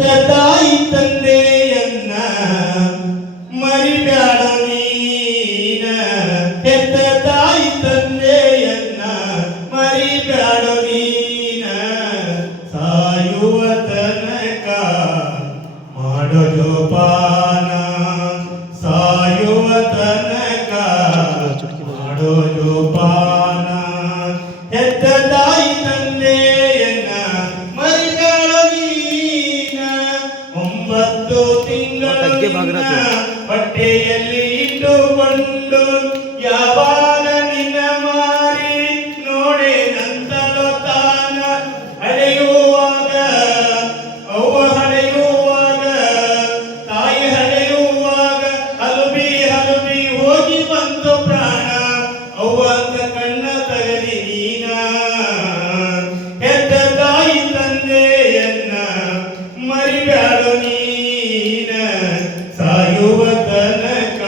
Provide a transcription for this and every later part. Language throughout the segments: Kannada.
ತಾಯಿ ತಂದೆಯನ್ನ ಮರಿಬ್ಯಾಡ ನೀನ, ಹೆತ್ತ ತಾಯಿ ತಂದೆಯನ್ನ ಮರಿಬ್ಯಾಡ ನೀನ, ಸಾಯುವ ತನಕ ಮಾಡೋ ಜೋಪಾನ, ಸಾಯುವ ತನಕ ಮಾಡೋ ಜೋಪಾನ, ಹೆತ್ತ ತಾಯಿ ತಂದೆಯನ್ನ ಮರಿಬ್ಯಾಡ ನೀನ, 9 ತಿಂಗಳ ಹೊಟ್ಟೆಯಲ್ಲಿ ಇಟ್ಟುಕೊಂಡು ಯಾವಾಗ ನಿನ್ನ ಮಾರಿ ನೋಡೆ ನಂತಲೋ ತಾನ, ಹಳೆಯುವಾಗ ಅವ್ವ ಹಳೆಯುವಾಗ ತಾಯಿ ಹಳೆಯುವಾಗ ಹಲುಬಿ ಹಲುಬಿ ಹೋಗಿ ಬಂತು ಪ್ರಾಣ, ಅವ್ವ ಅಂತ ಕಣ್ಣ ತಗಲಿ ನೀನ, ಹೆತ್ತ ತಾಯಿ ತಂದೆಯನ್ನ ಮರಿಬ್ಯಾಡ ನೀನ, ಸಾಯುವ ತನಕ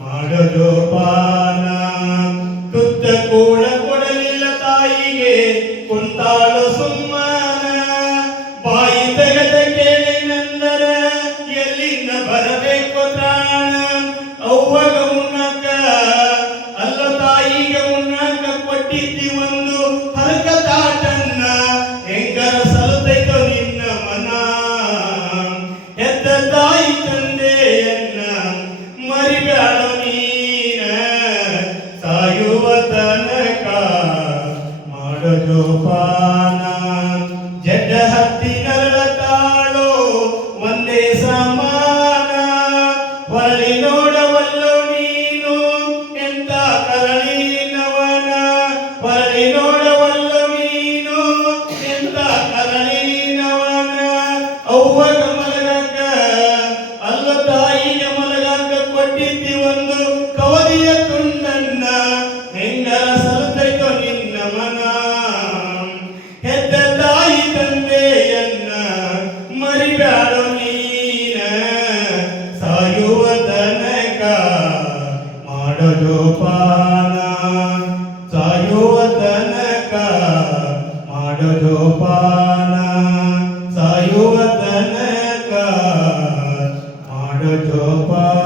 ಮಾಡೋ ಜೋಪಾನ, ತುತ್ತ ಕೂಡ ಕೊಡಲಿಲ್ಲ ತಾಯಿಗೆ ಕುಂತಾಳು ಸುಮ್ಮನ, ಬಾಯಿ ತೆಗೆದ ಕೇಳಿನಂದರ ಎಲ್ಲಿಂದ ಬರಬೇಕು ತ್ರಾಣ, ಅವ್ವಗ ಉಣ್ಣಕ ಅಲ್ಲ ತಾಯಿಗೆ ಉಣ್ಣಕ ಕೊಟ್ಟಿದ್ದಿ ಒಂದು ಹರಕ ತಾಟನ್ನ, ಹೆಂಗರ ಸಲತೈತೋ ನಿನ್ನ ಮನ, ಹೆತ್ತ ತಾಯಿ ತಂದೆಯನ್ನ ಮರಿಬ್ಯಾಡ ನೀನ, ಸಾಯುವ ತನಕ ಮಾಡೋ ಜೋಪಾನ, ಜಡ್ಡ ಹತ್ತಿ ನರಳತಾಳೋ ಒಂದೇ ಸಮಾನ, ಹೊರಳಿ ನೋಡವಲ್ಲೋ ನೀನು ಎಂತ ಕರಳಿನವನ, ಹೊರಳಿ ನೋಡವಲ್ಲೋ ನೀನು ಎಂತ ಕರಳಿನವನ, ಅವ್ವಗ ಮಲಗಕ್ಕ ಅಲ್ಲ ತಾಯಿಗೆ ಮಲಗಕ್ಕ ಕೊಟ್ಟಿದ್ದಿ ಒಂದು ಕವದಿಯ ತುಂಡನ್ನ, ಹೆಂಗರ ಸಲತೈತೋ ನಿನ್ನ ಮನ, ಹೆತ್ತ ತಾಯಿ ತಂದೆಯನ್ನ ಮರಿಬ್ಯಾಡ ನೀನ, ಸಾಯುವ ತನಕ ಮಾಡೋ ಜೋಪಾನ, ಸಾಯುವ ತನಕ ಮಾಡೋ ಜೋಪಾನ, ಸಾಯುವ ತನಕ ಮಾಡೋ ಜೋಪಾನ.